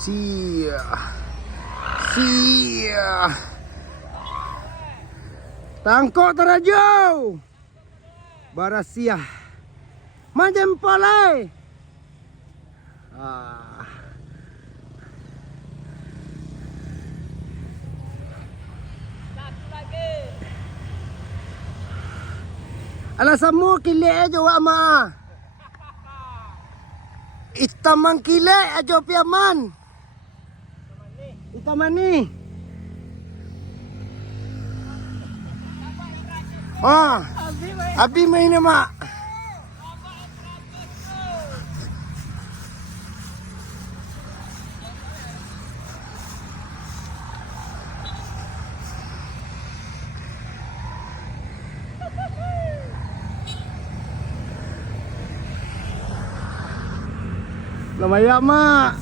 Sia. Sia. Tangkok terajau. Barasia. Macam polai. Satu lagi. Alah semua kilik aja wak ma. Itamang kilik aja piaman. Itaman ni. Abi main mak. Lumayan mak.